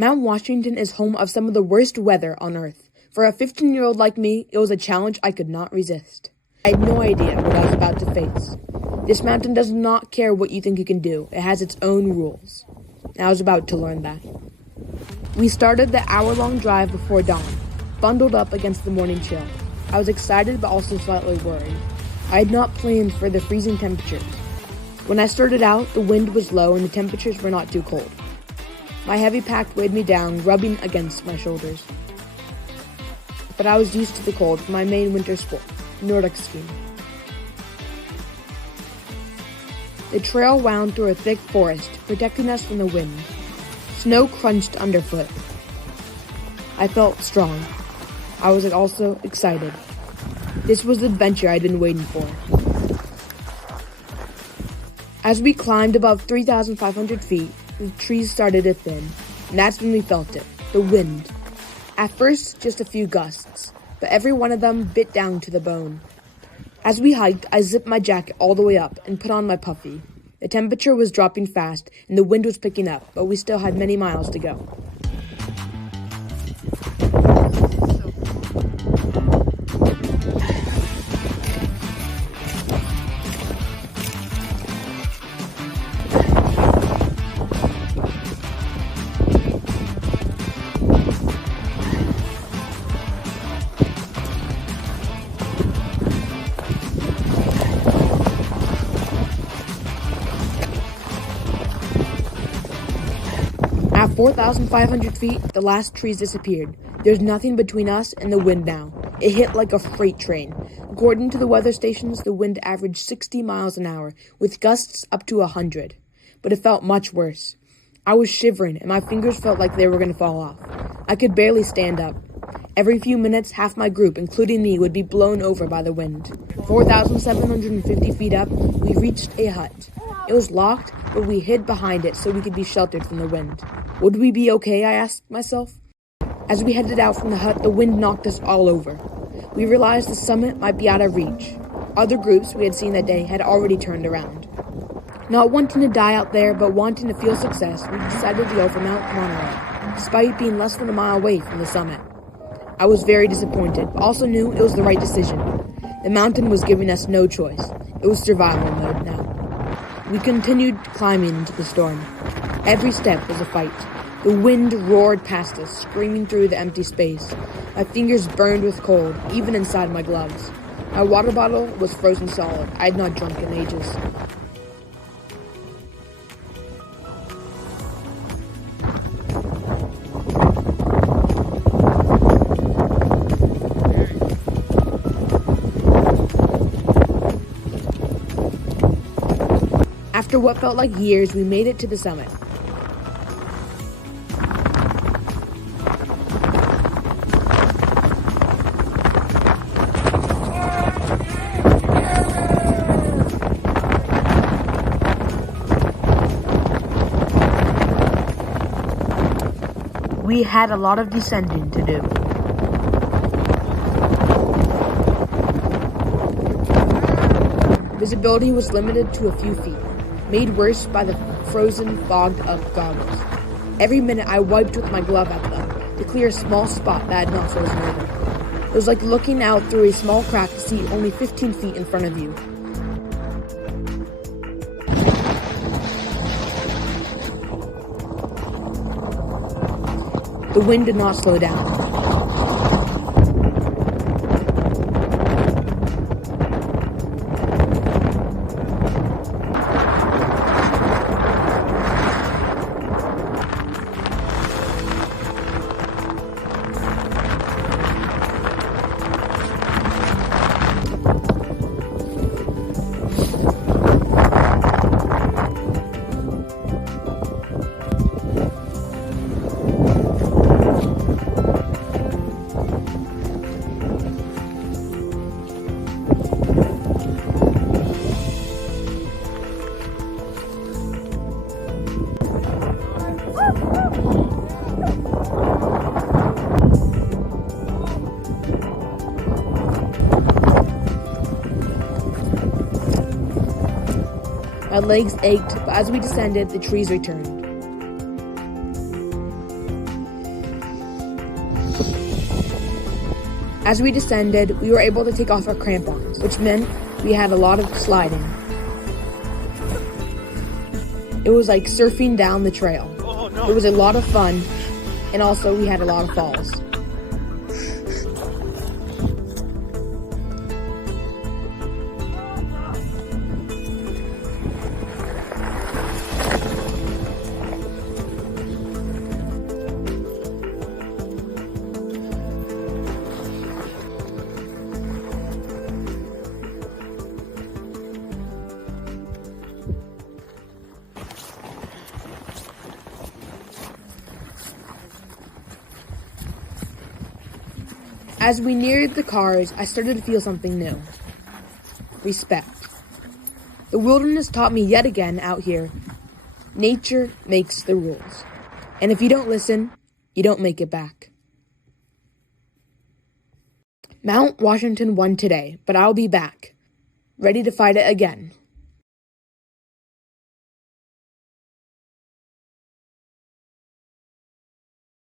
Mount Washington is home of some of the worst weather on Earth. For a 15-year-old like me, it was a challenge I could not resist. I had no idea what I was about to face. This mountain does not care what you think you can do. It has its own rules. And I was about to learn that. We started the hour-long drive before dawn, bundled up against the morning chill. I was excited but also slightly worried. I had not planned for the freezing temperatures. When I started out, the wind was low and the temperatures were not too cold. My heavy pack weighed me down, rubbing against my shoulders. But I was used to the cold from my main winter sport, Nordic skiing. The trail wound through a thick forest, protecting us from the wind. Snow crunched underfoot. I felt strong. I was also excited. This was the adventure I'd been waiting for. As we climbed above 3,500 feet, the trees started to thin, and that's when we felt it, the wind. At first, just a few gusts, but every one of them bit down to the bone. As we hiked, I zipped my jacket all the way up and put on my puffy. The temperature was dropping fast, and the wind was picking up, but we still had many miles to go. At 4,500 feet, the last trees disappeared. There's nothing between us and the wind now. It hit like a freight train. According to the weather stations, the wind averaged 60 miles an hour, with gusts up to 100. But it felt much worse. I was shivering, and my fingers felt like they were going to fall off. I could barely stand up. Every few minutes, half my group, including me, would be blown over by the wind. 4,750 feet up, we reached a hut. It was locked, but we hid behind it so we could be sheltered from the wind. Would we be okay, I asked myself. As we headed out from the hut, the wind knocked us all over. We realized the summit might be out of reach. Other groups we had seen that day had already turned around. Not wanting to die out there, but wanting to feel success, we decided to go for Mount Monterey, despite being less than a mile away from the summit. I was very disappointed, but also knew it was the right decision. The mountain was giving us no choice. It was survival mode now. We continued climbing into the storm. Every step was a fight. The wind roared past us, screaming through the empty space. My fingers burned with cold, even inside my gloves. My water bottle was frozen solid. I had not drunk in ages. After what felt like years, we made it to the summit. We had a lot of descending to do. Visibility was limited to a few feet, made worse by the frozen, fogged-up goggles. Every minute I wiped with my glove at them to clear a small spot that had not frozen over. It was like looking out through a small crack to see only 15 feet in front of you. The wind did not slow down. My legs ached, but as we descended, the trees returned. As we descended, we were able to take off our crampons, which meant we had a lot of sliding. It was like surfing down the trail. It was a lot of fun, and also we had a lot of falls. As we neared the cars, I started to feel something new. Respect. The wilderness taught me yet again out here, nature makes the rules. And if you don't listen, you don't make it back. Mount Washington won today, but I'll be back, ready to fight it again.